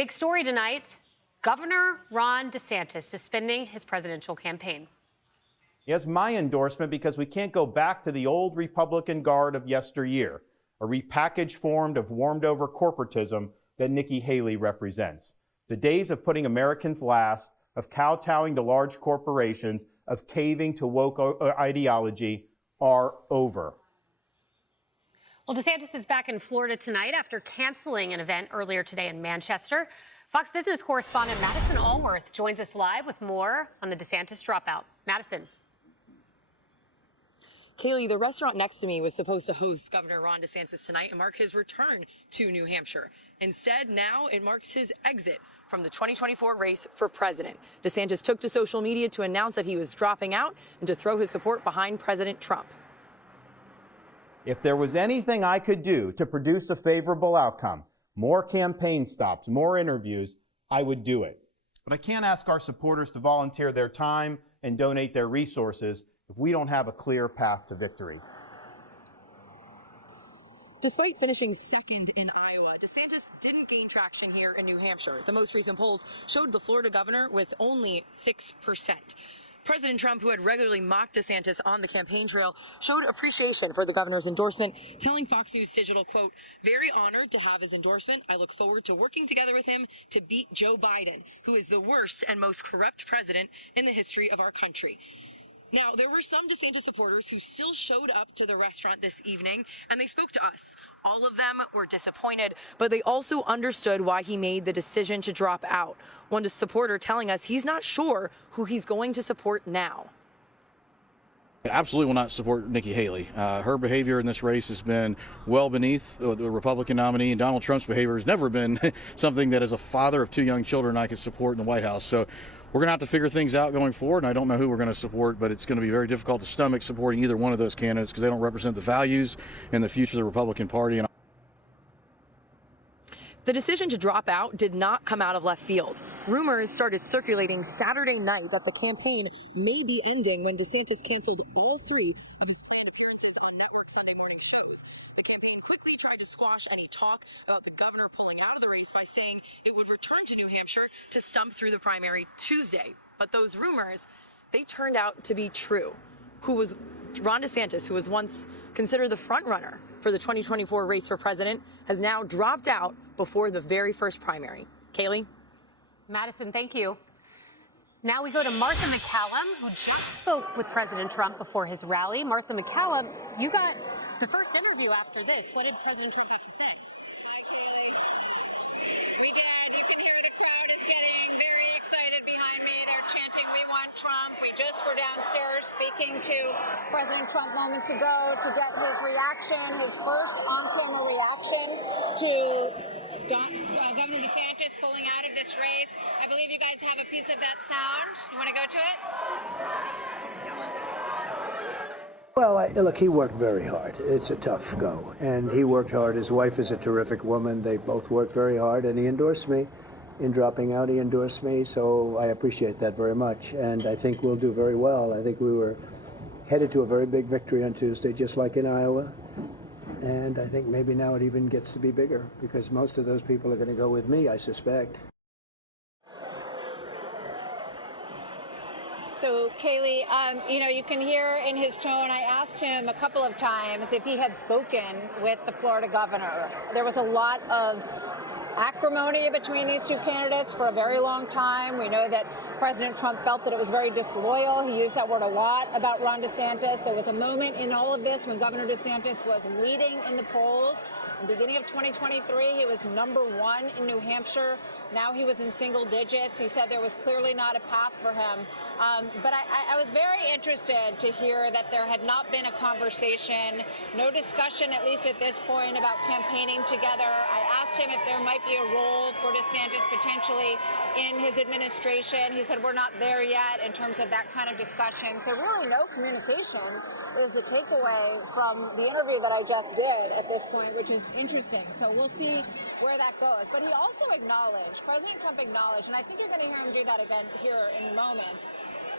big story tonight, Governor Ron DeSantis suspending his presidential campaign. He has my endorsement because we can't go back to the old Republican guard of yesteryear, a repackaged form of warmed-over corporatism that Nikki Haley represents. The days of putting Americans last, of kowtowing to large corporations, of caving to woke ideology are over. Well, DeSantis is back in Florida tonight after canceling an event earlier today in Manchester. Fox Business correspondent Madison Allworth joins us live with more on the DeSantis dropout. Madison. Kaylee, the restaurant next to me was supposed to host Governor Ron DeSantis tonight and mark his return to New Hampshire. Instead, now it marks his exit from the 2024 race for president. DeSantis took to social media to announce that he was dropping out and to throw his support behind President Trump. If there was anything I could do to produce a favorable outcome, more campaign stops, more interviews, I would do it. But I can't ask our supporters to volunteer their time and donate their resources if we don't have a clear path to victory. Despite finishing second in Iowa, DeSantis didn't gain traction here in New Hampshire. The most recent polls showed the Florida governor with only 6%. President Trump, who had regularly mocked DeSantis on the campaign trail, showed appreciation for the governor's endorsement, telling Fox News Digital, quote, "Very honored to have his endorsement. I look forward to working together with him to beat Joe Biden, who is the worst and most corrupt president in the history of our country." Now, there were some DeSantis supporters who still showed up to the restaurant this evening, and they spoke to us. All of them were disappointed, but they also understood why he made the decision to drop out. One supporter telling us he's not sure who he's going to support now. Absolutely will not support Nikki Haley. Her behavior in this race has been well beneath the Republican nominee, and Donald Trump's behavior has never been something that as a father of two young children I could support in the White House. So we're going to have to figure things out going forward, and I don't know who we're going to support, but it's going to be very difficult to stomach supporting either one of those candidates because they don't represent the values and the future of the Republican Party. And the decision to drop out did not come out of left field. Rumors started circulating Saturday night that the campaign may be ending when DeSantis canceled all 3 of his planned appearances on network Sunday morning shows. The campaign quickly tried to squash any talk about the governor pulling out of the race by saying it would return to New Hampshire to stump through the primary Tuesday. But those rumors, they turned out to be true. Ron DeSantis, who was once considered the front runner for the 2024 race for president, has now dropped out before the very first primary. Kaylee? Madison, thank you. Now we go to Martha McCallum, who just spoke with President Trump before his rally. Martha McCallum, you got the first interview after this. What did President Trump have to say? Hi, Kaylee. We did. You can hear the crowd is getting very excited behind me. They're chanting, "We want Trump." We just were downstairs speaking to President Trump moments ago to get his reaction, his first on-camera reaction to Governor DeSantis pulling out of this race. I believe you guys have a piece of that sound. You want to go to it? Well, look, he worked very hard. It's a tough go, and he worked hard. His wife is a terrific woman. They both worked very hard, and he endorsed me. In dropping out, he endorsed me, so I appreciate that very much, and I think we'll do very well. I think we were headed to a very big victory on Tuesday, just like in Iowa, and I think maybe now it even gets to be bigger, because most of those people are going to go with me, I suspect. So, Kaylee, you can hear in his tone, I asked him a couple of times if he had spoken with the Florida governor. There was a lot of acrimony between these two candidates for a very long time. We know that President Trump felt that it was very disloyal. He used that word a lot about Ron DeSantis. There was a moment in all of this when Governor DeSantis was leading in the polls. In the beginning of 2023, he was #1 in New Hampshire. Now he was in single digits. He said there was clearly not a path for him. But I was very interested to hear that there had not been a conversation, no discussion, at least at this point, about campaigning together. I asked him if there might be a role for DeSantis potentially in his administration. He said, we're not there yet in terms of that kind of discussion. So really no communication is the takeaway from the interview that I just did at this point, which is interesting. So we'll see where that goes. But he also acknowledged, President Trump acknowledged, and I think you're going to hear him do that again here in moments,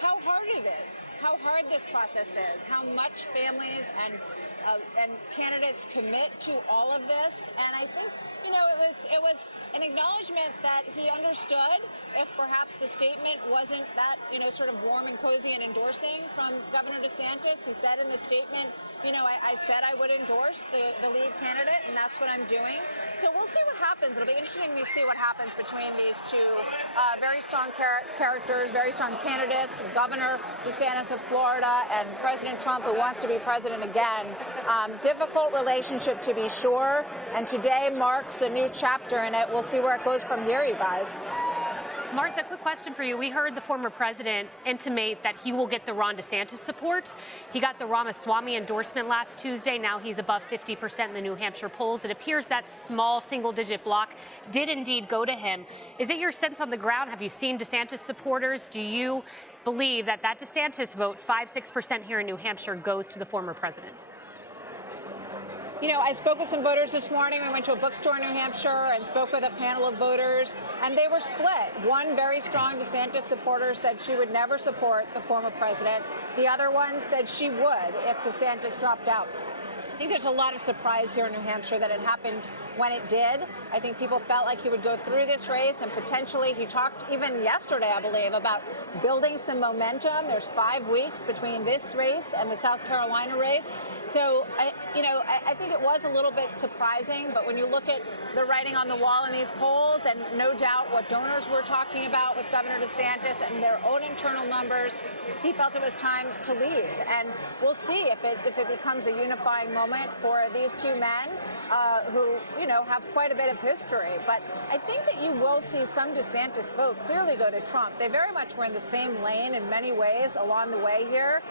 how hard it is, how hard this process is, how much families and candidates commit to all of this. And I think, it was an acknowledgement that he understood if perhaps the statement wasn't that, sort of warm and cozy and endorsing from Governor DeSantis. He said in the statement, I said I would endorse the lead candidate, and that's what I'm doing. So we'll see what happens. It'll be interesting to see what happens between these two very strong characters, very strong candidates, Governor DeSantis of Florida and President Trump, who wants to be president again. Difficult relationship, to be sure, and today marks a new chapter in it. We'll see where it goes from here, you guys. Martha, quick question for you. We heard the former president intimate that he will get the Ron DeSantis support. He got the Ramaswamy endorsement last Tuesday. Now he's above 50% in the New Hampshire polls. It appears that small single-digit block did indeed go to him. Is it your sense on the ground? Have you seen DeSantis supporters? Do you believe that DeSantis vote, 5-6% here in New Hampshire, goes to the former president? I spoke with some voters this morning. We went to a bookstore in New Hampshire and spoke with a panel of voters, and they were split. One very strong DeSantis supporter said she would never support the former president. The other one said she would if DeSantis dropped out. I think there's a lot of surprise here in New Hampshire that it happened when it did. I think people felt like he would go through this race, and potentially he talked even yesterday, I believe, about building some momentum. There's 5 weeks between this race and the South Carolina race. So, I think it was a little bit surprising, but when you look at the writing on the wall in these polls, and no doubt what donors were talking about with Governor DeSantis and their own internal numbers, he felt it was time to lead. And we'll see if it becomes a unifying moment for these two men who, have quite a bit of history. But I think that you will see some DeSantis vote clearly go to Trump. They very much were in the same lane in many ways along the way here.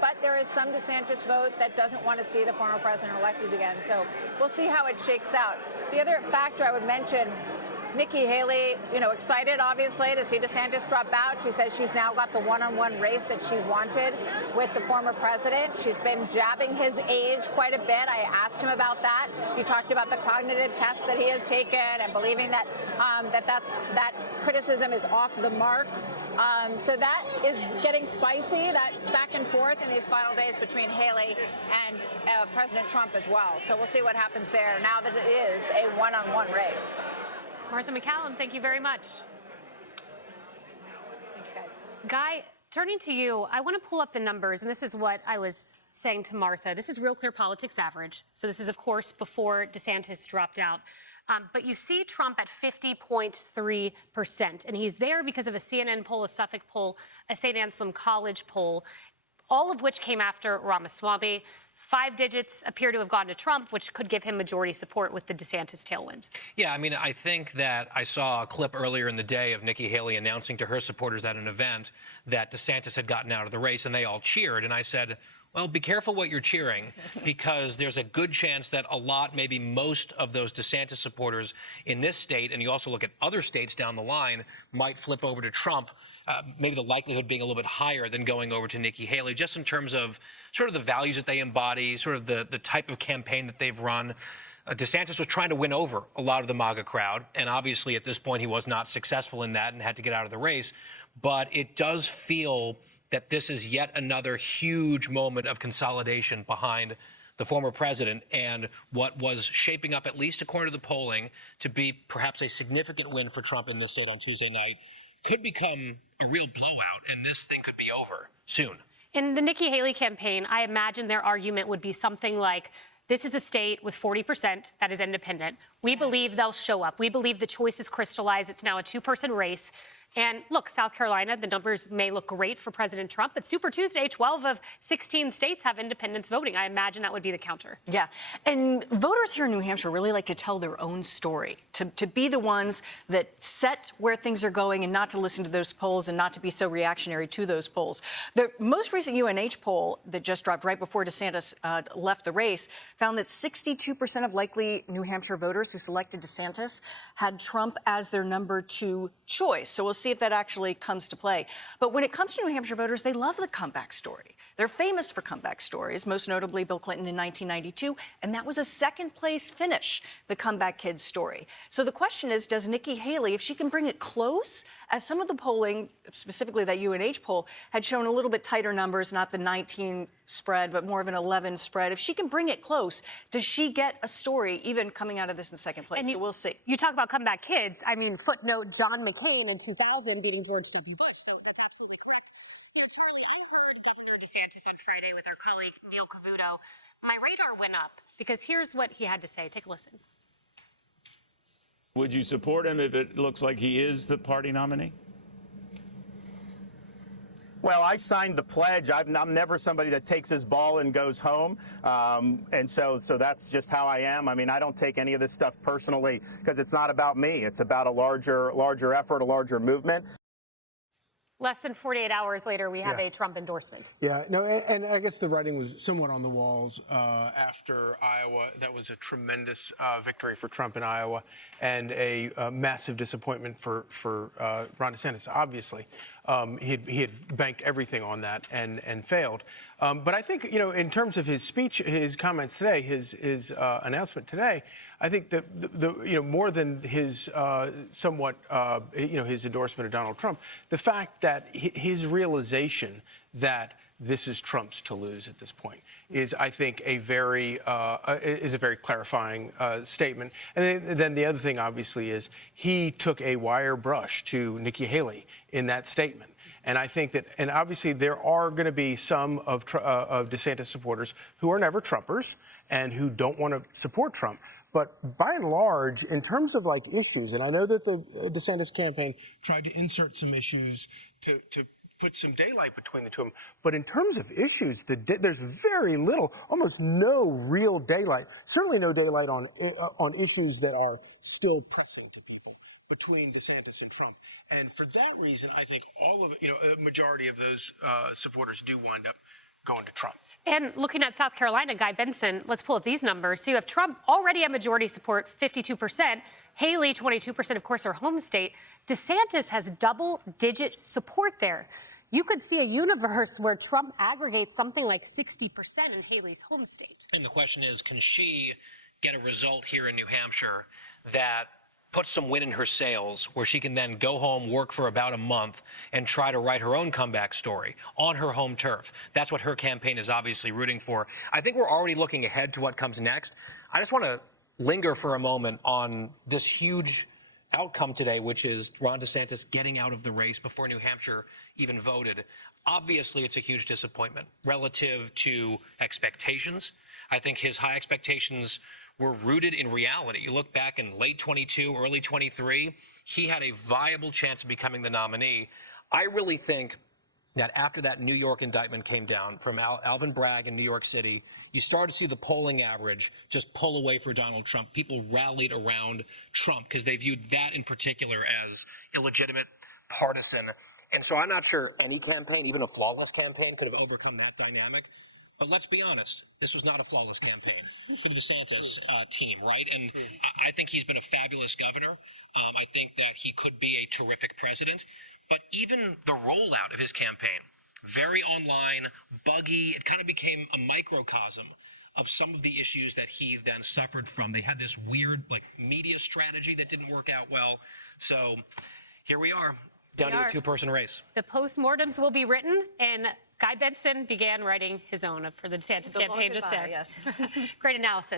But there is some DeSantis vote that doesn't want to see the former president elected again. So we'll see how it shakes out. The other factor I would mention, Nikki Haley, excited, obviously, to see DeSantis drop out. She says she's now got the one-on-one race that she wanted with the former president. She's been jabbing his age quite a bit. I asked him about that. He talked about the cognitive test that he has taken and believing that that criticism is off the mark. So that is getting spicy, that back and forth in these final days between Haley and President Trump as well. So we'll see what happens there now that it is a one-on-one race. Martha McCallum, thank you very much. Thank you, guys. Guy, turning to you, I want to pull up the numbers, and this is what I was saying to Martha. This is Real Clear Politics average. So this is, of course, before DeSantis dropped out. But you see Trump at 50.3%, and he's there because of a CNN poll, a Suffolk poll, a St. Anselm College poll, all of which came after Ramaswamy. 5 digits appear to have gone to Trump, which could give him majority support with the DeSantis tailwind. Yeah, I think that I saw a clip earlier in the day of Nikki Haley announcing to her supporters at an event that DeSantis had gotten out of the race, and they all cheered. And I said, well, be careful what you're cheering, because there's a good chance that a lot, maybe most of those DeSantis supporters in this state, and you also look at other states down the line, might flip over to Trump. Maybe the likelihood being a little bit higher than going over to Nikki Haley, just in terms of sort of the values that they embody, sort of the type of campaign that they've run. DeSantis was trying to win over a lot of the MAGA crowd, and obviously at this point he was not successful in that and had to get out of the race. But it does feel that this is yet another huge moment of consolidation behind the former president, and what was shaping up, at least according to the polling, to be perhaps a significant win for Trump in this state on Tuesday night could become a real blowout, and this thing could be over soon. In the Nikki Haley campaign, I imagine their argument would be something like, this is a state with 40% that is independent. We believe they'll show up. We believe the choice is crystallized. It's now a two-person race. And look, South Carolina, the numbers may look great for President Trump, but Super Tuesday, 12 of 16 states have independents voting. I imagine that would be the counter. Yeah. And voters here in New Hampshire really like to tell their own story, to be the ones that set where things are going and not to listen to those polls and not to be so reactionary to those polls. The most recent UNH poll that just dropped right before DeSantis left the race found that 62% of likely New Hampshire voters who selected DeSantis had Trump as their number 2 choice. So we'll see if that actually comes to play. But when it comes to New Hampshire voters, they love the comeback story. They're famous for comeback stories, most notably Bill Clinton in 1992, and that was a second-place finish, the comeback kid's story. So the question is, does Nikki Haley, if she can bring it close, as some of the polling, specifically that UNH poll, had shown a little bit tighter numbers, not the 19 spread, but more of an 11 spread. If she can bring it close, does she get a story even coming out of this in second place? So we'll see. You talk about comeback kids. I mean, footnote John McCain in 2000 beating George W. Bush. So that's absolutely correct. You know, Charlie, I heard Governor DeSantis on Friday with our colleague Neil Cavuto. My radar went up because here's what he had to say. Take a listen. Would you support him if it looks like he is the party nominee? Well, I signed the pledge. I'm never somebody that takes his ball and goes home. And so that's just how I am. I mean, I don't take any of this stuff personally because it's not about me. It's about a larger effort, a larger movement. Less than 48 hours later, we have a Trump endorsement. Yeah, no, and I guess the writing was somewhat on the walls after Iowa. That was a tremendous victory for Trump in Iowa and a massive disappointment for Ron DeSantis, obviously. He had banked everything on that and failed. But I think, you know, in terms of his speech, his comments today, his announcement today, I think that you know, more than his somewhat you know, his endorsement of Donald Trump, the fact that his realization that this is Trump's to lose at this point is, I think, a very clarifying statement. And then the other thing, obviously, is he took a wire brush to Nikki Haley in that statement. And I think that, and obviously there are going to be some of DeSantis supporters who are never Trumpers and who don't want to support Trump. But by and large, in terms of like issues, and I know that the DeSantis campaign tried to insert some issues to put some daylight between the two of them. But in terms of issues, there's very little, almost no real daylight. Certainly no daylight on issues that are still pressing to people between DeSantis and Trump. And for that reason, I think all of it, you know, a majority of those supporters do wind up going to Trump. And looking at South Carolina, Guy Benson, let's pull up these numbers. So you have Trump already at majority support, 52%. Haley, 22%, of course, her home state. DeSantis has double-digit support there. You could see a universe where Trump aggregates something like 60% in Haley's home state. And the question is, can she get a result here in New Hampshire that puts some wind in her sails where she can then go home, work for about a month, and try to write her own comeback story on her home turf? That's what her campaign is obviously rooting for. I think we're already looking ahead to what comes next. I just want to linger for a moment on this huge outcome today, which is Ron DeSantis getting out of the race before New Hampshire even voted. Obviously, it's a huge disappointment relative to expectations. I think his high expectations were rooted in reality. You look back in late 22, early 23, he had a viable chance of becoming the nominee. I really think that after that New York indictment came down from Alvin Bragg in New York City, you started to see the polling average just pull away for Donald Trump. People rallied around Trump because they viewed that in particular as illegitimate, partisan. And so I'm not sure any campaign, even a flawless campaign, could have overcome that dynamic. But let's be honest, this was not a flawless campaign for the DeSantis team, right? And I think he's been a fabulous governor. I think that he could be a terrific president. But even the rollout of his campaign, very online, buggy, it kind of became a microcosm of some of the issues that he then suffered from. They had this weird, like, media strategy that didn't work out well. So here we are, down to a two-person race. The postmortems will be written, and Guy Benson began writing his own for the DeSantis campaign just there. Yes. Great analysis.